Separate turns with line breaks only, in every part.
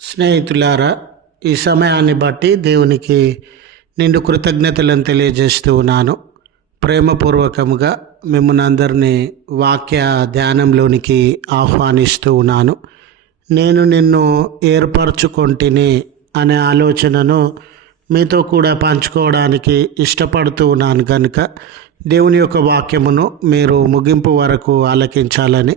స్నేహితులారా ఈ సమయాన్ని బట్టి దేవునికి నిండు కృతజ్ఞతలను తెలియజేస్తూ ఉన్నాను. ప్రేమపూర్వకముగా మిమ్మల్ని అందరినీ వాక్య ధ్యానంలోనికి ఆహ్వానిస్తూ ఉన్నాను. నేను నిన్ను ఏర్పరచుకొంటిని అనే ఆలోచనను మీతో కూడా పంచుకోవడానికి ఇష్టపడుతూ ఉన్నాను కనుక దేవుని యొక్క వాక్యమును మీరు ముగింపు వరకు ఆలకించాలని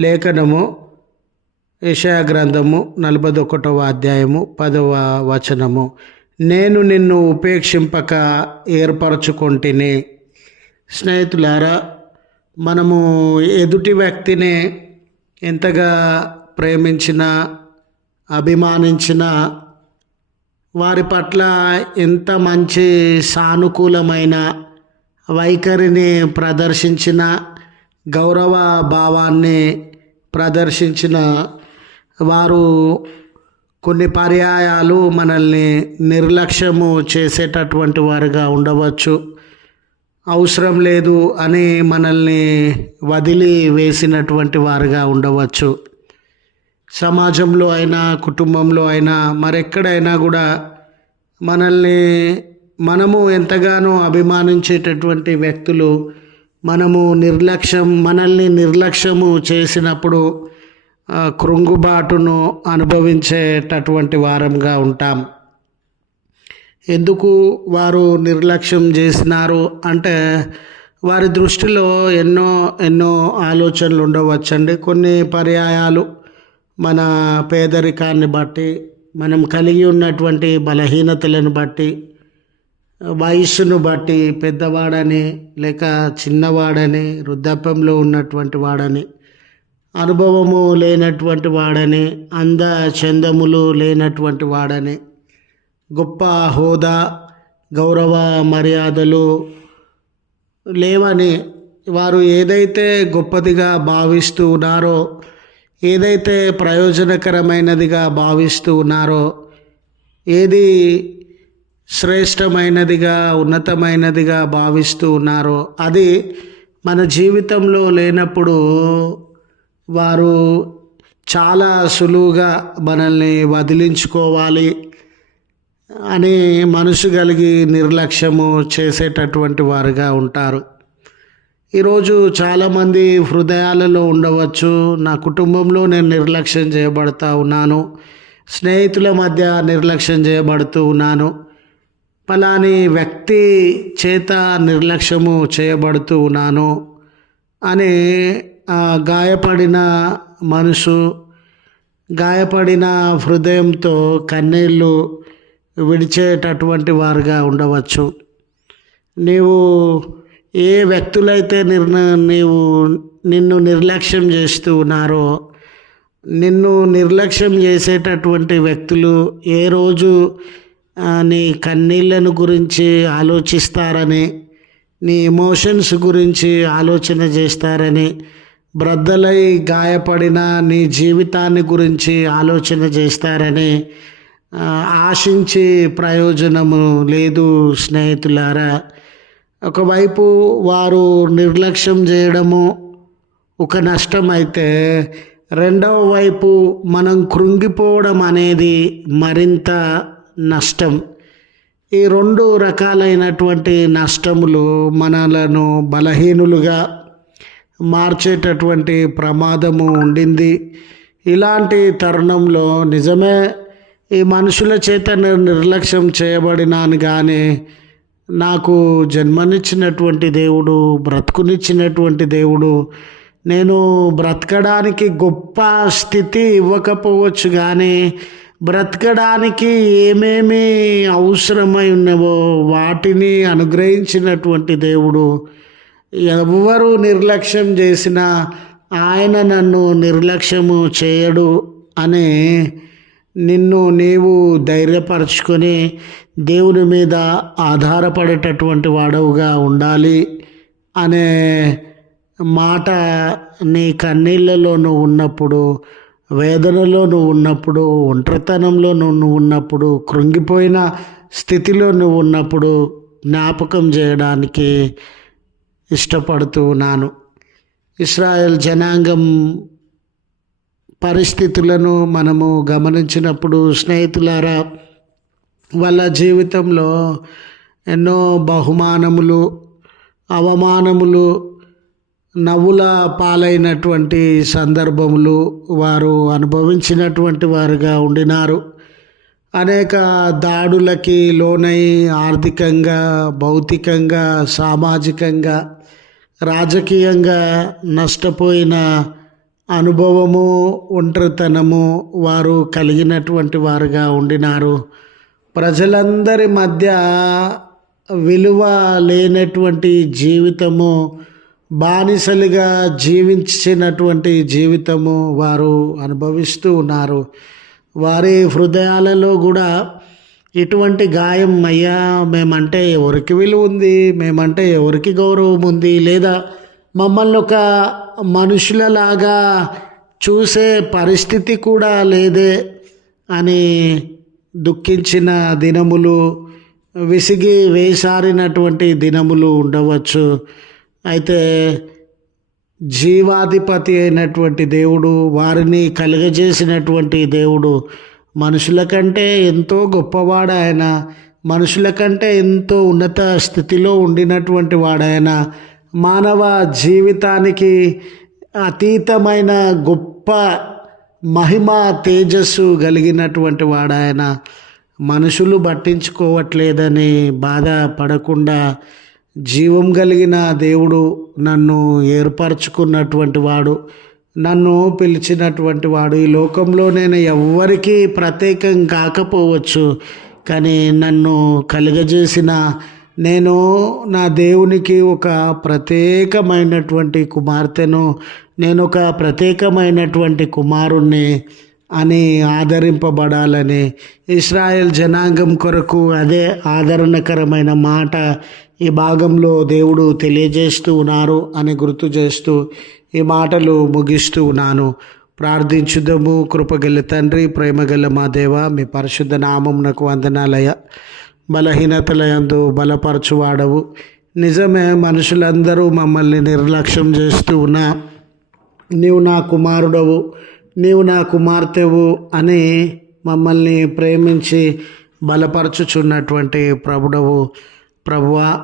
లేఖనము యెషయా గ్రంథము నలభై ఒకటవ అధ్యాయము పదవ వచనము. నేను నిన్ను ఉపేక్షింపక ఏర్పరచుకొంటిని. స్నేహితులారా మనము ఎదుటి వ్యక్తిని ఎంతగా ప్రేమించిన అభిమానించిన వారి పట్ల ఎంత మంచి సానుకూలమైన వైఖరిని ప్రదర్శించిన గౌరవ భావాన్ని ప్రదర్శించిన వారు కొన్ని పర్యాయాలు మనల్ని నిర్లక్ష్యము చేసేటటువంటి వారుగా ఉండవచ్చు. అవసరం లేదు అని మనల్ని వదిలి వేసినటువంటి వారుగా ఉండవచ్చు. సమాజంలో అయినా కుటుంబంలో అయినా మరెక్కడైనా కూడా మనల్ని మనము ఎంతగానో అభిమానించేటటువంటి వ్యక్తులు మనము నిర్లక్ష్యం మనల్ని నిర్లక్ష్యము చేసినప్పుడు కృంగుబాటును అనుభవించేటటువంటి వారంగా ఉంటాం. ఎందుకు వారు నిర్లక్ష్యం చేసినారు అంటే వారి దృష్టిలో ఎన్నో ఎన్నో ఆలోచనలు ఉండవచ్చండి. కొన్ని పర్యాయాలు మన పేదరికాన్ని బట్టి మనం కలిగి ఉన్నటువంటి బలహీనతలను బట్టి వయస్సును బట్టి పెద్దవాడని లేక చిన్నవాడని వృద్ధాప్యంలో ఉన్నటువంటి వాడని అనుభవము లేనటువంటి వాడని అంద చందములు లేనటువంటి వాడని గొప్ప హోదా గౌరవ మర్యాదలు లేవని వారు ఏదైతే గొప్పదిగా భావిస్తూ ఉన్నారో ఏదైతే ప్రయోజనకరమైనదిగా భావిస్తూ ఉన్నారో ఏది శ్రేష్టమైనదిగా ఉన్నతమైనదిగా భావిస్తూ ఉన్నారో అది మన జీవితంలో లేనప్పుడు వారు చాలా సులువుగా మనల్ని వదిలించుకోవాలి అని మనసు కలిగి నిర్లక్ష్యము చేసేటటువంటి వారుగా ఉంటారు. ఈరోజు చాలామంది హృదయాలలో ఉండవచ్చు నా కుటుంబంలో నేను నిర్లక్ష్యం చేయబడతా ఉన్నాను స్నేహితుల మధ్య నిర్లక్ష్యం చేయబడుతూ ఉన్నాను ఫలాని వ్యక్తి చేత నిర్లక్ష్యము చేయబడుతూ ఉన్నాను అని గాయపడిన మనసు గాయపడిన హృదయంతో కన్నీళ్ళు విడిచేటటువంటి వారుగా ఉండవచ్చు. నీవు ఏ వ్యక్తులైతే నిర్ణ నీవు నిన్ను నిర్లక్ష్యం చేస్తూ ఉన్నారో నిన్ను నిర్లక్ష్యం చేసేటటువంటి వ్యక్తులు ఏ రోజు నీ కన్నీళ్ళను గురించి ఆలోచిస్తారని నీ ఎమోషన్స్ గురించి ఆలోచన చేస్తారని బ్రద్దలై గాయపడిన నీ జీవితాన్ని గురించి ఆలోచన చేస్తారని ఆశించి ప్రయోజనము లేదు స్నేహితులారా. ఒకవైపు వారు నిర్లక్ష్యం చేయడము ఒక నష్టం అయితే రెండవ వైపు మనం కృంగిపోవడం అనేది మరింత నష్టం. ఈ రెండు రకాలైనటువంటి నష్టములు మనలను బలహీనులుగా మార్చేటటువంటి ప్రమాదము ఉండింది. ఇలాంటి తరుణంలో నిజమే ఈ మనుషుల చేత నిర్లక్ష్యం చేయబడినాను కానీ నాకు జన్మనిచ్చినటువంటి దేవుడు బ్రతుకునిచ్చినటువంటి దేవుడు నేను బ్రతకడానికి గొప్ప స్థితి ఇవ్వకపోవచ్చు కానీ బ్రతకడానికి ఏమేమి అవసరమై ఉన్నవో వాటిని అనుగ్రహించినటువంటి దేవుడు ఎవరు నిర్లక్ష్యం చేసినా ఆయన నన్ను నిర్లక్ష్యము చేయడు అనే నిన్ను నీవు ధైర్యపరచుకొని దేవుని మీద ఆధారపడేటటువంటి వాడవుగా ఉండాలి అనే మాట నీ కన్నీళ్ళలో నువ్వు ఉన్నప్పుడు వేదనలో నువ్వు ఉన్నప్పుడు ఒంటరితనంలో నువ్వు ఉన్నప్పుడు కృంగిపోయిన స్థితిలో నువ్వు ఉన్నప్పుడు జ్ఞాపకం చేయడానికి ఇష్టపడుతూ ఉన్నాను. ఇస్రాయల్ జనాంగం పరిస్థితులను మనము గమనించినప్పుడు స్నేహితులారా వాళ్ళ జీవితంలో ఎన్నో బహుమానములు అవమానములు నవ్వుల పాలైనటువంటి సందర్భములు వారు అనుభవించినటువంటి వారుగా ఉండినారు. అనేక దాడులకి లోనై ఆర్థికంగా భౌతికంగా సామాజికంగా రాజకీయంగా నష్టపోయిన అనుభవము ఒంటరితనము వారు కలిగినటువంటి వారుగా ఉండినారు. ప్రజలందరి మధ్య విలువ లేనటువంటి జీవితము బానిసలుగా జీవించినటువంటి జీవితము వారు అనుభవిస్తూ ఉన్నారు. వారి హృదయాలలో కూడా ఇటువంటి గాయం అయ్యా మేమంటే ఎవరికి విలువ ఉంది? మేమంటే ఎవరికి గౌరవం ఉంది? లేదా మమ్మల్ని ఒక మనుషులలాగా చూసే పరిస్థితి కూడా లేదే అని దుఃఖించిన దినములు విసిగి వేసారినటువంటి దినములు ఉండవచ్చు. అయితే జీవాధిపతి అయినటువంటి దేవుడు వారిని కలుగజేసినటువంటి దేవుడు మనుషుల కంటే ఎంతో గొప్పవాడు ఆయన. మనుషుల కంటే ఎంతో ఉన్నత స్థితిలో ఉండినటువంటి వాడాయన మానవ జీవితానికి అతీతమైన గొప్ప మహిమ తేజస్సు కలిగినటువంటి వాడాయన మనుషులు పట్టించుకోవట్లేదని బాధపడకుండా జీవం కలిగిన దేవుడు నన్ను ఏర్పరచుకున్నటువంటి వాడు నన్ను పిలిచినటువంటి వాడు. ఈ లోకంలో నేను ఎవ్వరికీ ప్రత్యేకం కాకపోవచ్చు కానీ నన్ను కలుగజేసిన నేను నా దేవునికి ఒక ప్రత్యేకమైనటువంటి కుమార్తెను నేను ఒక ప్రత్యేకమైనటువంటి కుమారుణ్ణి అని ఆదరింపబడాలని ఇస్రాయెల్ జనాంగం కొరకు అదే ఆదరణకరమైన మాట ఈ భాగంలో దేవుడు తెలియజేస్తూ ఉన్నారు అని గుర్తు చేస్తూ ఈ మాటలు ముగిస్తూ ఉన్నాను. ప్రార్థించుదము కృపగల తండ్రి ప్రేమగల మా దేవ మీ పరిశుద్ధ నామమునకు వందనాలయ. బలహీనతలయందు బలపరచువాడవు. నిజమే మనుషులందరూ మమ్మల్ని నిర్లక్ష్యం చేస్తూ ఉన్నా నీవు నా కుమారుడవు నీవు నా కుమార్తెవు అని మమ్మల్ని ప్రేమించి బలపరచుచున్నటువంటి ప్రభుడవు. ప్రభువా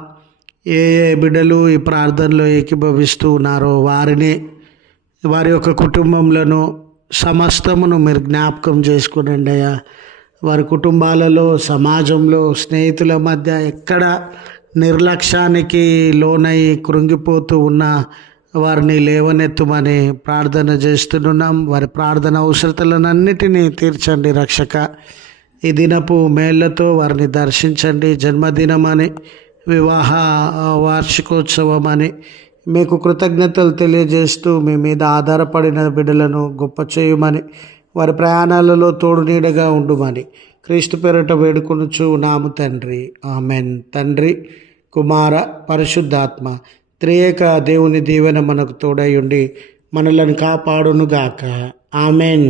ఏ ఏ బిడ్డలు ఈ ప్రార్థనలో ఏకీభవిస్తూ ఉన్నారో వారిని వారి యొక్క కుటుంబంలోనూ సమస్తమును మీరు జ్ఞాపకం చేసుకునండి అయ్యా. వారి కుటుంబాలలో సమాజంలో స్నేహితుల మధ్య ఎక్కడ నిర్లక్ష్యానికి లోనై కృంగిపోతూ ఉన్న వారిని లేవనెత్తుమని ప్రార్థన చేస్తున్నాం. వారి ప్రార్థన అవసరతలన్నిటినీ తీర్చండి రక్షక. ఈ దినపు మేళ్ళతో వారిని దర్శించండి. జన్మదినమని వివాహ వార్షికోత్సవం అని మీకు కృతజ్ఞతలు తెలియజేస్తూ మీ మీద ఆధారపడిన బిడ్డలను గొప్ప చేయమని వారి ప్రయాణాలలో తోడు నీడగా ఉండుమని క్రీస్తు పేరట వేడుకొనుచు నాము తండ్రి. ఆమెన్. తండ్రి కుమార పరిశుద్ధాత్మ త్రియేక దేవుని దీవెన మనకు తోడై ఉండి మనలను కాపాడునుగాక. ఆమెన్.